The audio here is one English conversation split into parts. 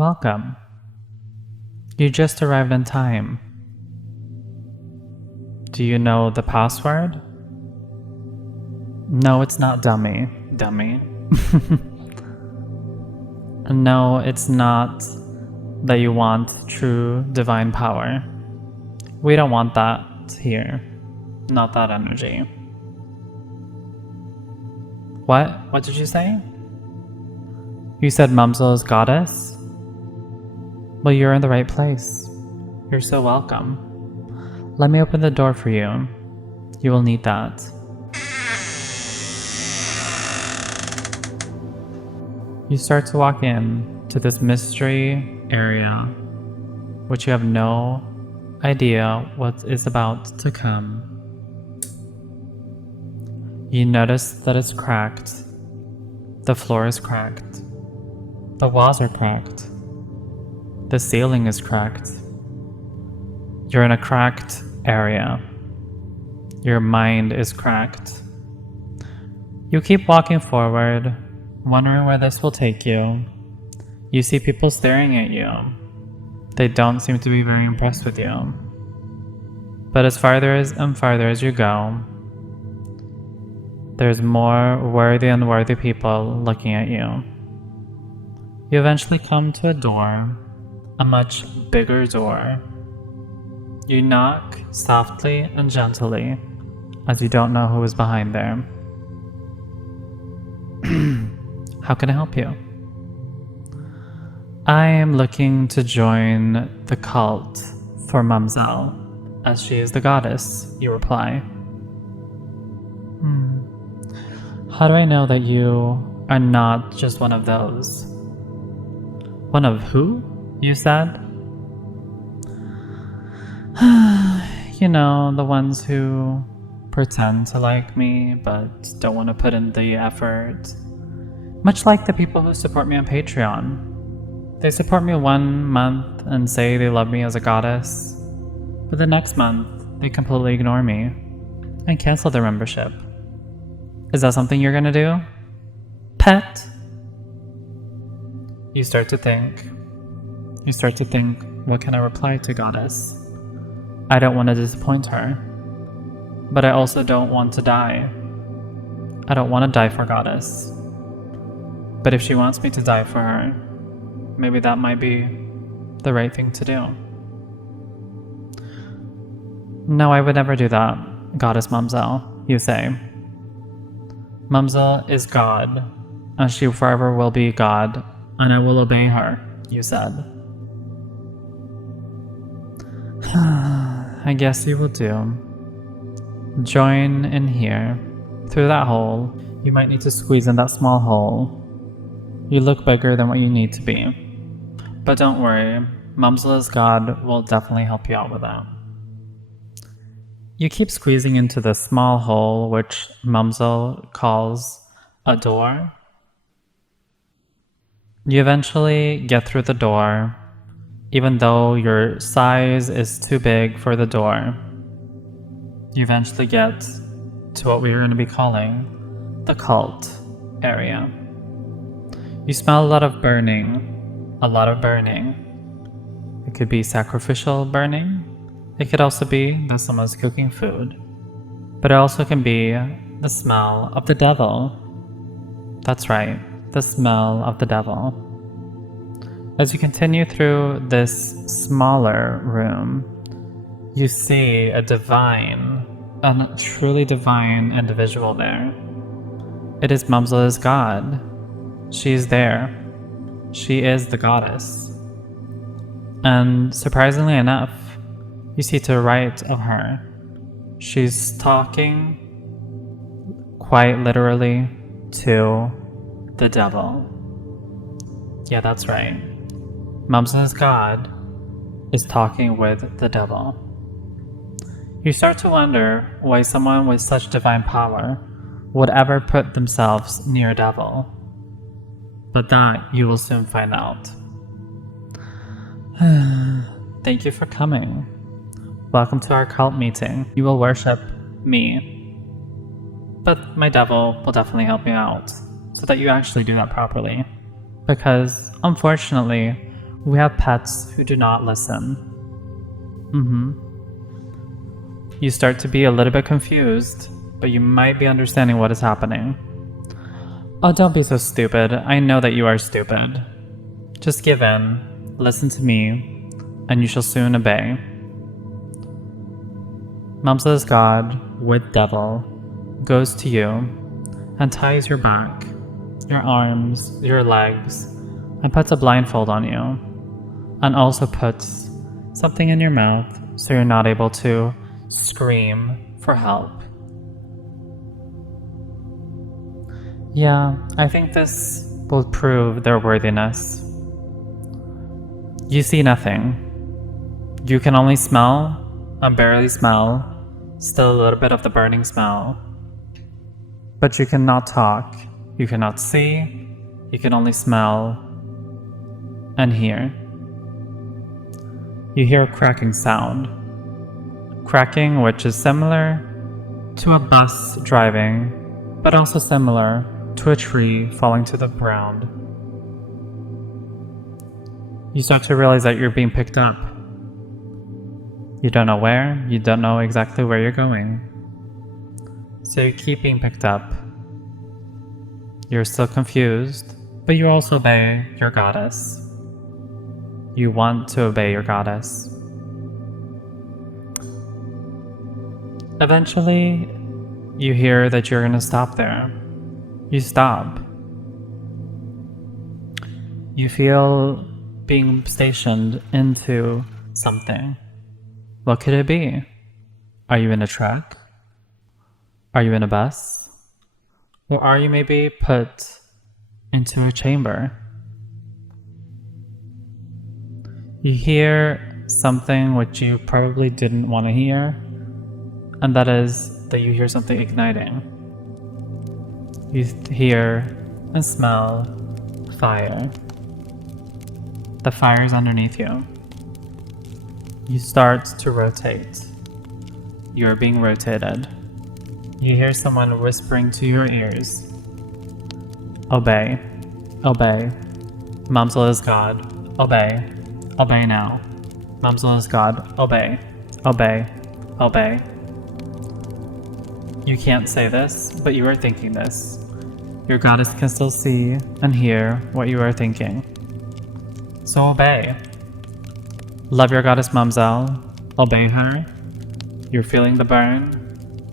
Welcome. You just arrived in time. Do you know the password? No, it's not dummy. Dummy. No, it's not that you want true divine power. We don't want that here. Not that energy. What? What did you say? You said Mumzel is goddess? Well, you're in the right place. You're so welcome. Let me open the door for you. You will need that. You start to walk in to this mystery area, which you have no idea what is about to come. You notice that it's cracked. The floor is cracked. The walls are cracked. The ceiling is cracked. You're in a cracked area. Your mind is cracked. You keep walking forward, wondering where this will take you. You see people staring at you. They don't seem to be very impressed with you. But as farther and farther as you go, there's more worthy and unworthy people looking at you. You eventually come to a door, a much bigger door. You knock softly and gently, as you don't know who is behind there. How can I help you? I am looking to join the cult for Mumzel, as she is the goddess, you reply. How do I know that you are not just one of those? One of who, you said? You know, the ones who pretend to like me, but don't want to put in the effort. Much like the people who support me on Patreon. They support me 1 month and say they love me as a goddess, but the next month, they completely ignore me and cancel their membership. Is that something you're gonna do? Pet? You start to think, what can I reply to Goddess? I don't want to disappoint her, but I also don't want to die. I don't want to die for Goddess. But if she wants me to die for her, maybe that might be the right thing to do. No, I would never do that, Goddess Mumzel, you say. Mumzel is God, and she forever will be God, and I will obey her, you said. I guess you will do. Join in here. Through that hole, you might need to squeeze in that small hole. You look bigger than what you need to be. But don't worry, Mumzel as God will definitely help you out with that. You keep squeezing into the small hole, which Mumzel calls a door. You eventually get through the door, even though your size is too big for the door. You eventually get to what we are going to be calling the cult area. You smell a lot of burning. It could be sacrificial burning. It could also be that someone's cooking food. But it also can be the smell of the devil. That's right, the smell of the devil. As you continue through this smaller room, you see a truly divine individual there. It is Mumzel as God. She is there. She is the goddess. And surprisingly enough, you see to the right of her, she's talking quite literally to the devil. Yeah, that's right. Mumzel as God is talking with the devil. You start to wonder why someone with such divine power would ever put themselves near a devil. But that you will soon find out. Thank you for coming. Welcome to our cult meeting. You will worship me. But my devil will definitely help you out so that you actually do that properly. Because, unfortunately, We have pets who do not listen. You start to be a little bit confused, but you might be understanding what is happening. Oh, don't be so stupid. I know that you are stupid. Just give in, listen to me, and you shall soon obey. Mumzel's god, with devil, goes to you and ties your back, your arms, your legs, and puts a blindfold on you, and also puts something in your mouth so you're not able to scream for help. Yeah, I think this will prove their worthiness. You see nothing. You can only smell and barely smell, still a little bit of the burning smell. But you cannot talk, you cannot see, you can only smell and hear. You hear a cracking sound. Cracking which is similar to a bus driving, but also similar to a tree falling to the ground. You start to realize that you're being picked up. You don't know where, you don't know exactly where you're going. So you keep being picked up. You're still confused, but you also obey your goddess. You want to obey your goddess. Eventually, you hear that you're going to stop there. You stop. You feel being stationed into something. What could it be? Are you in a truck? Are you in a bus? Or are you maybe put into a chamber? You hear something which you probably didn't want to hear, and that is that you hear something igniting. You hear and smell fire. The fire is underneath you. You start to rotate. You're being rotated. You hear someone whispering to your ears. Obey. Obey. Mumzel is God. Obey. Obey now. Mumzel is God. Obey. Obey. Obey. You can't say this, but you are thinking this. Your goddess can still see and hear what you are thinking. So obey. Love your goddess Mumzel. Obey her. You're feeling the burn.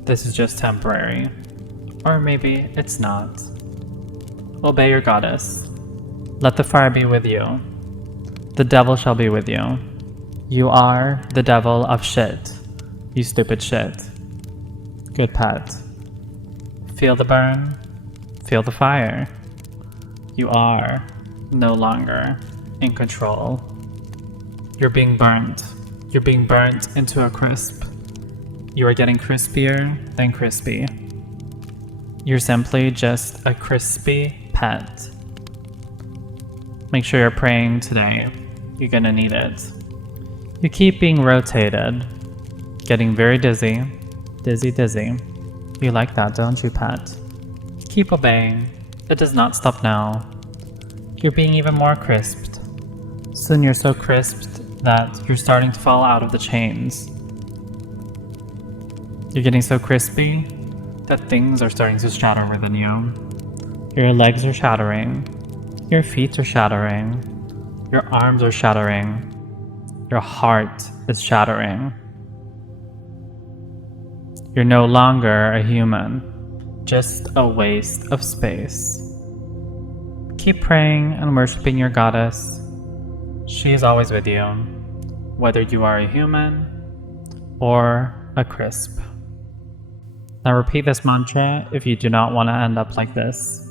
This is just temporary. Or maybe it's not. Obey your goddess. Let the fire be with you. The devil shall be with you. You are the devil of shit. You stupid shit. Good pet. Feel the burn. Feel the fire. You are no longer in control. You're being burnt. You're being burnt into a crisp. You are getting crispier than crispy. You're simply just a crispy pet. Make sure you're praying today. You're gonna need it. You keep being rotated, getting very dizzy. Dizzy, dizzy. You like that, don't you, pet? Keep obeying. It does not stop now. You're being even more crisped. Soon you're so crisped that you're starting to fall out of the chains. You're getting so crispy that things are starting to shatter within you. Your legs are shattering. Your feet are shattering. Your arms are shattering. Your heart is shattering. You're no longer a human, just a waste of space. Keep praying and worshiping your goddess. She is always with you, whether you are a human or a crisp. Now repeat this mantra if you do not want to end up like this.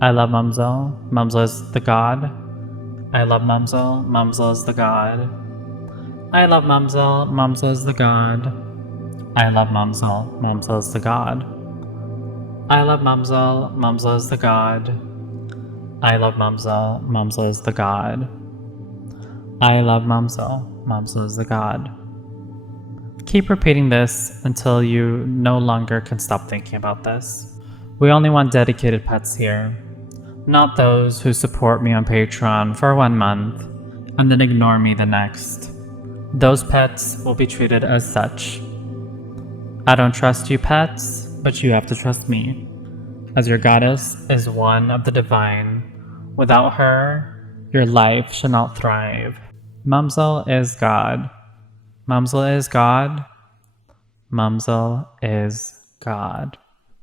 I love Mumzel. Mumzel is the god. I love Mumzel. Mumzel is the god. I love Mumzel. Mumzel is the god. I love Mumzel. Mumzel is the god. I love Mumzel. Mumzel is the god. I love Mumzel. Mumzel is the god. I love Mumzel. Mumzel is the god. Keep repeating this until you no longer can stop thinking about this. We only want dedicated pets here, not those who support me on Patreon for 1 month and then ignore me the next. Those pets will be treated as such. I don't trust you pets, but you have to trust me, as your goddess is one of the divine. Without her, your life shall not thrive. Mumzel is God. Mumzel is God. Mumzel is God.